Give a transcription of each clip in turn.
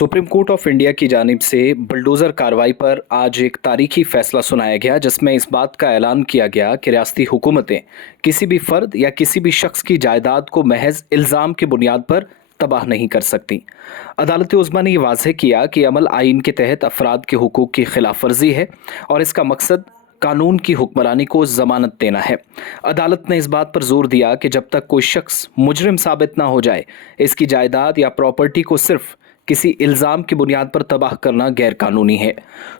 Supreme court of India की जानिब से बुलडोज़र कार्रवाई पर आज एक तारीखी फैसला सुनाया गया, जिसमें इस बात का ऐलान किया गया कि रियासती हुकूमतें किसी भी फर्द या किसी भी शख्स की जायदाद को महज इल्ज़ाम की बुनियाद पर तबाह नहीं कर सकती। अदालत उज़्मा ने यह वाज़ेह किया कि अमल आइन के तहत अफराद के हुकूक की खिलाफ वर्जी है और इसका मकसद कानून की हुक्मरानी को ज़मानत देना है। अदालत ने इस बात पर जोर दिया कि जब तक कोई शख्स मुजरिम साबित ना हो जाए, इसकी जायदाद या प्रॉपर्टी को सिर्फ किसी इल्ज़ाम की बुनियाद पर तबाह करना गैर कानूनी है।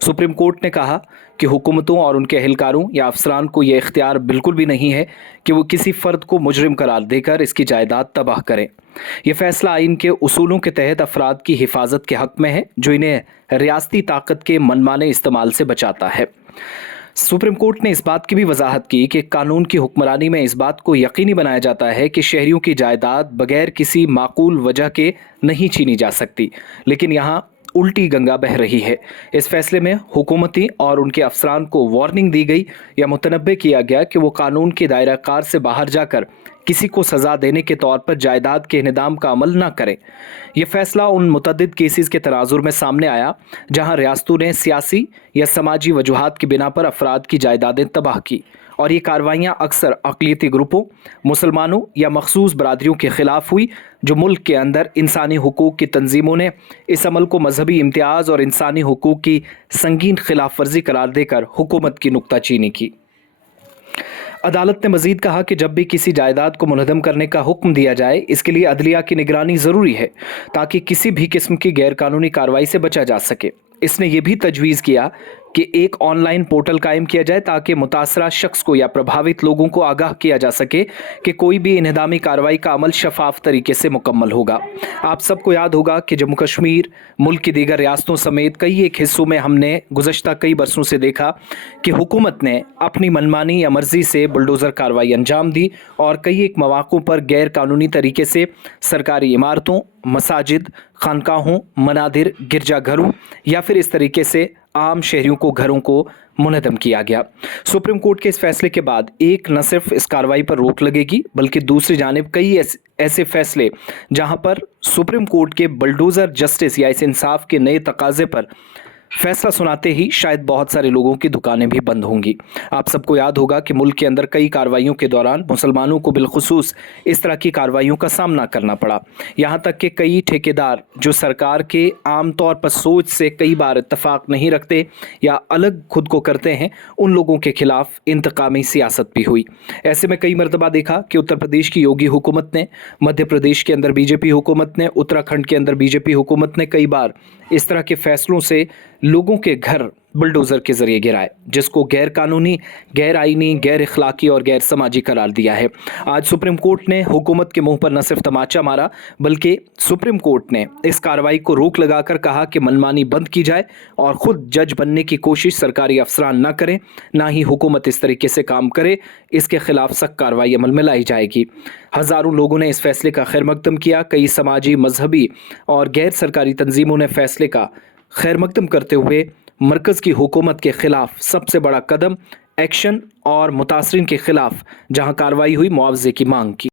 सुप्रीम कोर्ट ने कहा कि हुकूमतों और उनके अहलकारों या अफसरान को यह इख्तियार बिल्कुल भी नहीं है कि वो किसी फ़र्द को मुजरिम करार देकर इसकी जायदाद तबाह करें। यह फैसला आइन के उसूलों के तहत अफराद की हिफाजत के हक़ में है, जो इन्हें रियासती ताकत के मनमाने इस्तेमाल से बचाता है। सुप्रीम कोर्ट ने इस बात की भी वजाहत की कि कानून की हुक्मरानी में इस बात को यकीनी बनाया जाता है कि शहरियों की जायदाद बगैर किसी माकूल वजह के नहीं छीनी जा सकती, लेकिन यहाँ उल्टी गंगा बह रही है। इस फैसले में हुकूमती और उनके अफसरान को वार्निंग दी गई या मुतनब्बे किया गया कि वो कानून के दायरा कार से बाहर जाकर किसी को सज़ा देने के तौर पर जायदाद के इन्हिदाम का अमल न करें। यह फैसला उन मुतअद्दिद केसेस के तनाजुर में सामने आया जहां रियासतों ने सियासी या समाजी वजूहात की बिना पर अफराद की जायदादें तबाह की, और ये कार्रवाइयाँ अक्सर अक़लियती ग्रुपों, मुसलमानों या मखसूस बरादरियों के ख़िलाफ़ हुई, जो मुल्क के अंदर इंसानी हुकूक की तंजीमों ने इस अमल को मजहबी इम्तियाज़ और इंसानी हुकूक की संगीन खिलाफ वर्जी करार देकर हुकूमत की नुक्ताचीनी की। अदालत ने मजीद कहा कि जब भी किसी जायदाद को मुनहदम करने का हुक्म दिया जाए, इसके लिए अदलिया की निगरानी ज़रूरी है ताकि किसी भी किस्म की गैर कानूनी कार्रवाई से बचा जा सके। इसने यह भी तजवीज़ किया कि एक ऑनलाइन पोर्टल कायम किया जाए ताकि मुतासरा शख्स को या प्रभावित लोगों को आगाह किया जा सके कि कोई भी इन्हिदामी कार्रवाई का अमल शफाफ तरीके से मुकम्मल होगा। आप सबको याद होगा कि जम्मू कश्मीर, मुल्क की दीगर रियासतों समेत कई एक हिस्सों में हमने गुज़श्ता कई बरसों से देखा कि हुकूमत ने अपनी मनमानी या मर्जी से बुलडोज़र कार्रवाई अंजाम दी और कई एक मौक़ों पर गैर कानूनी तरीके से सरकारी इमारतों, मसाजिद, खानकाहों, मनादिर, गिरजाघरों या फिर इस तरीके से आम शहरियों को घरों को मुनहदम किया गया। सुप्रीम कोर्ट के इस फैसले के बाद एक न सिर्फ इस कार्रवाई पर रोक लगेगी, बल्कि दूसरी जानिब कई ऐसे फैसले जहां पर सुप्रीम कोर्ट के बुलडोज़र जस्टिस या इस इंसाफ के नए तकाजे पर फैसला सुनाते ही शायद बहुत सारे लोगों की दुकानें भी बंद होंगी। आप सबको याद होगा कि मुल्क के अंदर कई कार्रवाइयों के दौरान मुसलमानों को बिलखुसूस इस तरह की कार्रवाइयों का सामना करना पड़ा। यहाँ तक कि कई ठेकेदार जो सरकार के आम तौर पर सोच से कई बार इत्तफाक नहीं रखते या अलग खुद को करते हैं, उन लोगों के खिलाफ इंतकामी सियासत भी हुई। ऐसे में कई मरतबा देखा कि उत्तर प्रदेश की योगी हुकूमत ने, मध्य प्रदेश के अंदर बीजेपी हुकूमत ने, उत्तराखंड के अंदर बीजेपी हुकूमत ने कई बार इस तरह के फैसलों से लोगों के घर बुलडोज़र के ज़रिए गिराए, जिसको गैर कानूनी, गैर आईनी, गैर इखलाकी और गैर समाजी करार दिया है। आज सुप्रीम कोर्ट ने हुकूमत के मुंह पर न सिर्फ तमाचा मारा, बल्कि सुप्रीम कोर्ट ने इस कार्रवाई को रोक लगाकर कहा कि मनमानी बंद की जाए और ख़ुद जज बनने की कोशिश सरकारी अफसरान न करें, ना ही हुकूमत इस तरीके से काम करे। इसके खिलाफ सख्त कार्रवाई अमल में लाई जाएगी। हज़ारों लोगों ने इस फैसले का खैर मकदम किया। कई समाजी, मजहबी और गैर सरकारी तंजीमों ने फैसले का खैर मकदम करते हुए मरकज़ की हुकूमत के ख़िलाफ़ सबसे बड़ा कदम, एक्शन और मुतासरीन के ख़िलाफ़ जहां कार्रवाई हुई, मुआवजे की मांग की।